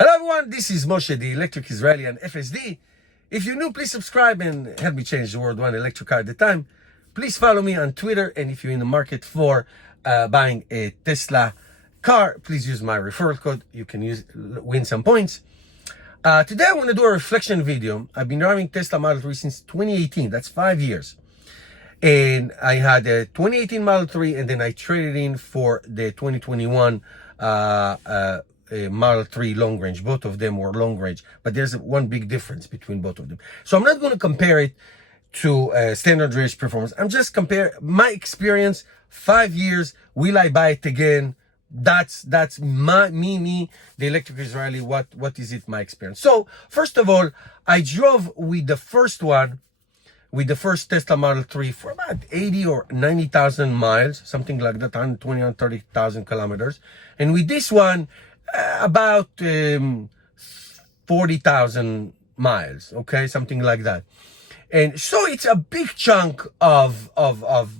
Hello everyone, this is Moshe, the Electric Israeli and FSD. If you're new, please subscribe and help me change the world one electric car at a time. Please follow me on Twitter, and if you're in the market for buying a Tesla car, please use my referral code. You can win some points. Today I want to do a reflection video. I've been driving Tesla Model 3 since 2018, that's 5 years. And I had a 2018 Model 3, and then I traded in for the 2021 Model 3 long range. Both of them were long range, but there's one big difference between both of them. So I'm not going to compare it to standard range performance. I'm just compare my experience. 5 years. Will I buy it again? That's me, the Electric Israeli. What is it? My experience. So first of all, I drove with the first Tesla Model 3 for about 80 or 90,000 miles, something like that, 120, 130,000 kilometers. And with this one, about 40,000 miles, okay, something like that. And so it's a big chunk of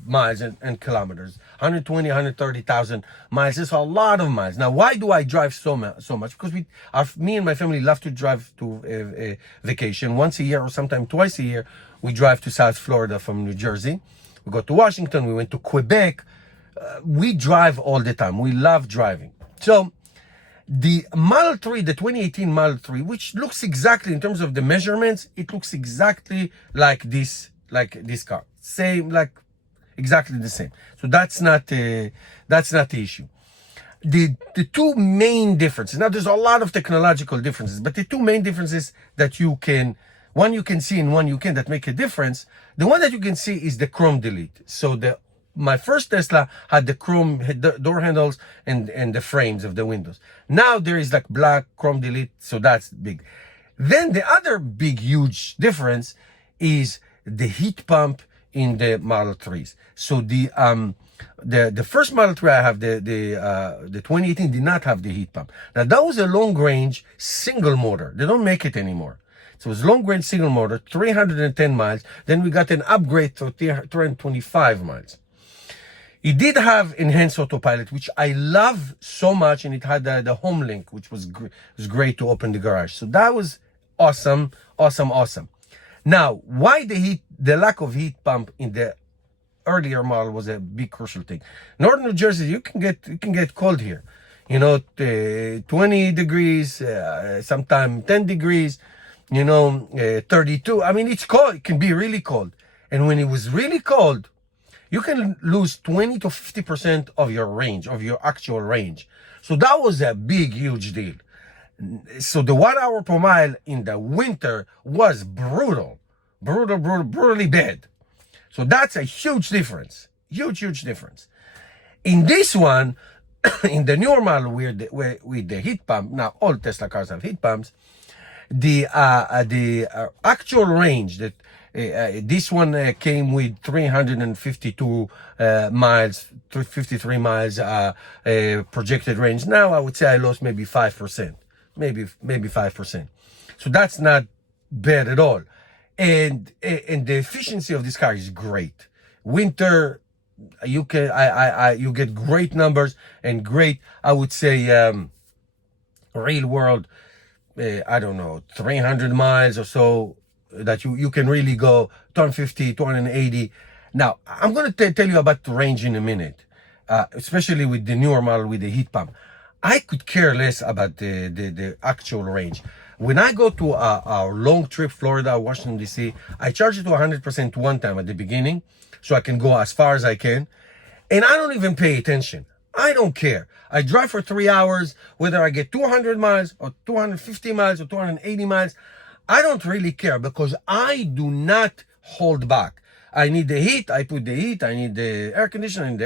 miles and kilometers. 120, 130,000 miles is a lot of miles. Now, why do I drive so much? Because me and my family love to drive to a vacation once a year or sometimes twice a year. We drive to South Florida from New Jersey. We go to Washington. We went to Quebec. We drive all the time. We love driving. So the Model 3, the 2018 Model 3, which looks exactly, in terms of the measurements, it looks exactly like this car. Same, like exactly the same. So that's not the issue. The two main differences. Now there's a lot of technological differences, but the two main differences that one you can see and one you can, that make a difference. The one that you can see is the chrome delete. So my first Tesla had the chrome door handles and the frames of the windows. Now there is like black chrome delete, so that's big. Then the other big, huge difference is the heat pump in the Model 3s. So the first Model 3 I have, the 2018, did not have the heat pump. Now that was a long range single motor. They don't make it anymore. So it was long range single motor, 310 miles. Then we got an upgrade to 325 miles. It did have enhanced autopilot, which I love so much, and it had the home link, which was great to open the garage. So that was awesome. Now, why the lack of heat pump in the earlier model was a big crucial thing. Northern New Jersey, you can get cold here. 20 degrees, sometimes 10 degrees. 32. I mean, it's cold. It can be really cold. And when it was really cold, you can lose 20 to 50% of your range, of your actual range. So that was a big, huge deal. So the 1 hour per mile in the winter was brutally bad. So that's a huge difference. Huge difference. In this one, in the newer model with the heat pump, now all Tesla cars have heat pumps, the actual range that this one came with 352 miles, 353 miles projected range. Now I would say I lost maybe 5%, maybe 5%. So that's not bad at all. And the efficiency of this car is great. Winter, you get great numbers and great, I would say, real world. I don't know, 300 miles or so that you can really go 250, 280. Now, I'm going to tell you about the range in a minute, especially with the newer model with the heat pump. I could care less about the actual range. When I go to our long trip, Florida, Washington, D.C., I charge it to 100% one time at the beginning, so I can go as far as I can. And I don't even pay attention. I don't care. I drive for 3 hours, whether I get 200 miles or 250 miles or 280 miles. I don't really care because I do not hold back. I need the heat, I put the heat. I need the air conditioning,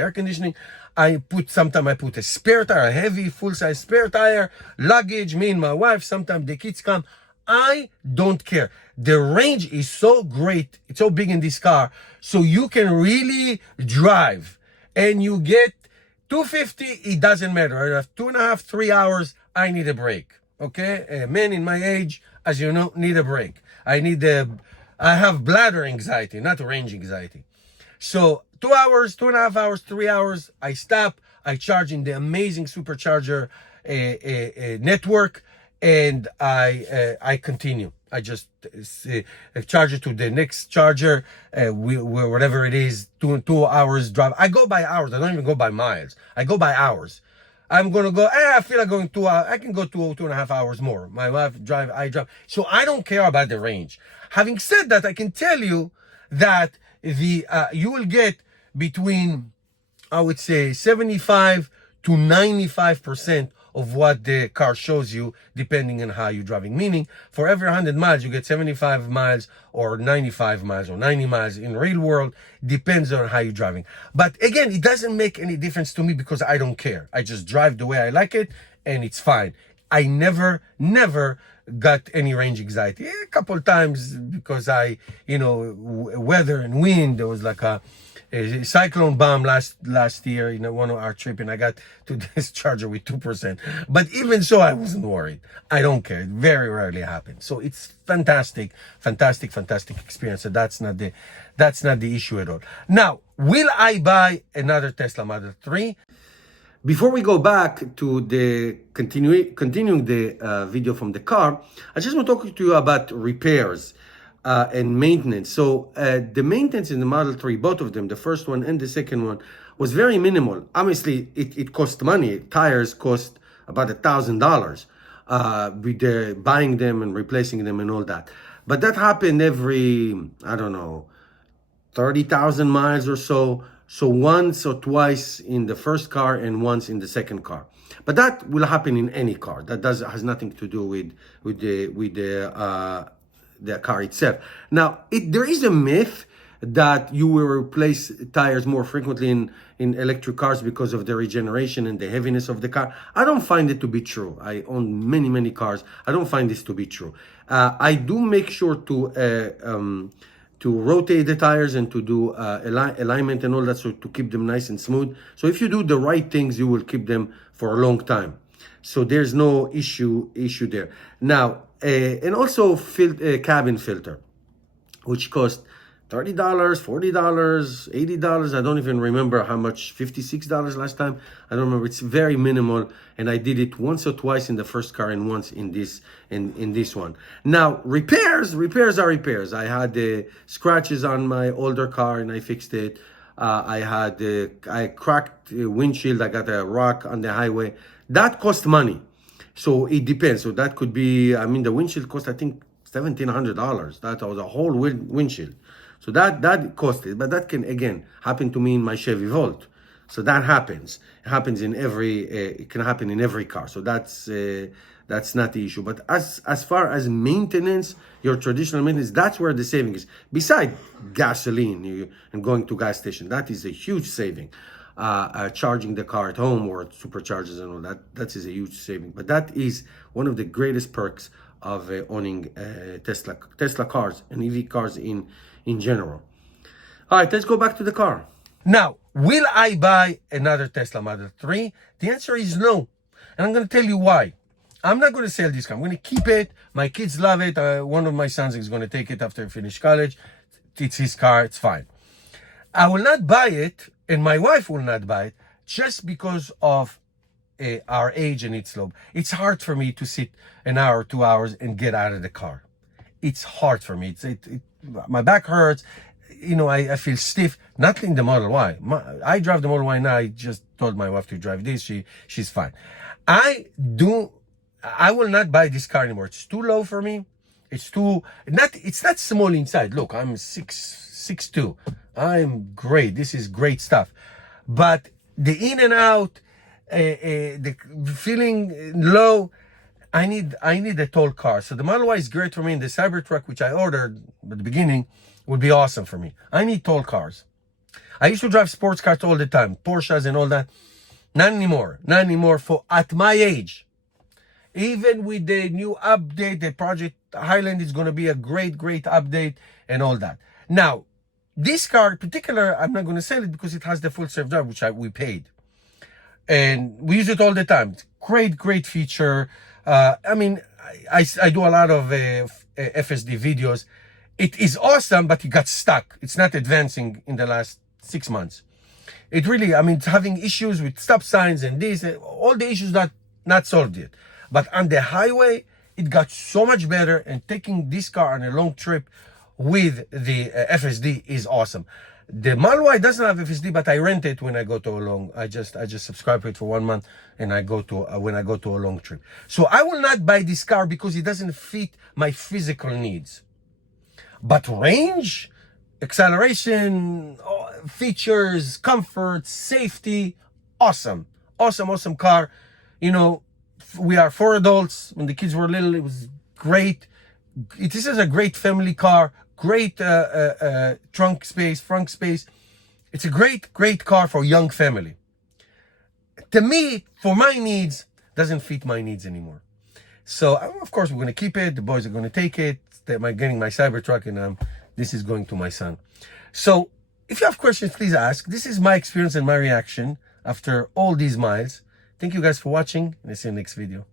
sometimes I put a spare tire, a heavy, full-size spare tire, luggage, me and my wife, sometimes the kids come. I don't care. The range is so great. It's so big in this car. So you can really drive and you get 250, it doesn't matter. I have 2.5, 3 hours, I need a break. Okay? A man in my age, as you know, need a break. I have bladder anxiety, not range anxiety. So 2 hours, 2.5 hours, 3 hours, I stop, I charge in the amazing supercharger network, and I continue. I just charge it to the next charger, whatever it is, 2 hours drive. I go by hours. I don't even go by miles. I go by hours. I'm gonna go. I feel like going 2 hours. I can go 2.5 hours more. My wife drive. I drive. So I don't care about the range. Having said that, I can tell you that the you will get between, I would say, 75 to 95% of what the car shows you, depending on how you're driving. Meaning, for every 100 miles, you get 75 miles or 95 miles or 90 miles in real world. Depends on how you're driving. But again, it doesn't make any difference to me because I don't care. I just drive the way I like it, and it's fine. I never got any range anxiety. A couple times because weather and wind. There was like a cyclone bomb last year in one of our trip, and I got to this charger with 2%. But even so, I wasn't worried. I don't care. It very rarely happens. So it's fantastic experience. So that's not the issue at all. Now, will I buy another Tesla Model 3? Before we go back to the continuing the video from the car, I just want to talk to you about repairs and maintenance. So the maintenance in the Model 3, both of them, the first one and the second one, was very minimal. Obviously, it cost money. Tires cost about $1,000 with the buying them and replacing them and all that. But that happened every, I don't know, 30,000 miles or so. So once or twice in the first car and once in the second car. But that will happen in any car. That has nothing to do with the car itself. Now, there is a myth that you will replace tires more frequently in electric cars because of the regeneration and the heaviness of the car. I don't find it to be true. I own many cars. I don't find this to be true. I do make sure to rotate the tires and to do alignment and all that, so to keep them nice and smooth. So if you do the right things, you will keep them for a long time. So there's no issue there. Now, and also cabin filter, which cost $30, $40, $80. I don't even remember how much, $56 last time. I don't remember. It's very minimal. And I did it once or twice in the first car and once in this one. Now, repairs are repairs. I had scratches on my older car and I fixed it. I cracked windshield. I got a rock on the highway. That cost money. So it depends. So that could be, the windshield cost, I think, $1,700. That was a whole windshield. So that costed, but that can again happen to me in my Chevy Volt. So that happens. It happens in it can happen in every car. So that's not the issue. But as far as maintenance, your traditional maintenance, that's where the saving is. Besides gasoline and going to gas station, that is a huge saving. Charging the car at home or superchargers and all that is a huge saving. But that is one of the greatest perks of owning Tesla cars and EV cars in general. All right, let's go back to the car. Now, will I buy another Tesla Model 3? The answer is no. And I'm going to tell you why. I'm not going to sell this car. I'm going to keep it. My kids love it. One of my sons is going to take it after he finishes college. It's his car. It's fine. I will not buy it, and my wife will not buy it, just because of our age and its slope. It's hard for me to sit an hour, 2 hours and get out of the car. It's hard for me. My back hurts. I feel stiff. Not in the Model Y. I drive the Model Y now. I just told my wife to drive this. She's fine. I will not buy this car anymore. It's too low for me. It's not small inside. Look, I'm 6'2". I'm great. This is great stuff. But the in and out, the feeling low, I need a tall car. So the Model Y is great for me. And the Cybertruck, which I ordered at the beginning, would be awesome for me. I need tall cars. I used to drive sports cars all the time, Porsches and all that. Not anymore. Not anymore at my age. Even with the new update, the Project Highland is going to be a great update and all that. Now, this car in particular, I'm not going to sell it because it has the full self-drive, which we paid. And we use it all the time. It's great feature. I do a lot of FSD videos. It is awesome, but it got stuck. It's not advancing in the last 6 months. It really, it's having issues with stop signs and this, all the issues not solved yet. But on the highway, it got so much better, and taking this car on a long trip with the FSD is awesome. The Model Y doesn't have FSD, but I rent it when I go to a long. I just subscribe to it for 1 month, and I go to when I go to a long trip. So I will not buy this car because it doesn't fit my physical needs. But range, acceleration, features, comfort, safety, awesome, awesome car. You know, we are 4 adults. When the kids were little, it was great. This is a great family car, great trunk space, front space. It's a great car for young family. To me, for my needs, doesn't fit my needs anymore. So of course we're going to keep it. The boys are going to take it. I'm getting my Cybertruck, and this is going to my son. So if you have questions, please ask. This is my experience and my reaction after all these miles. Thank you guys for watching, and I'll see you in the next video.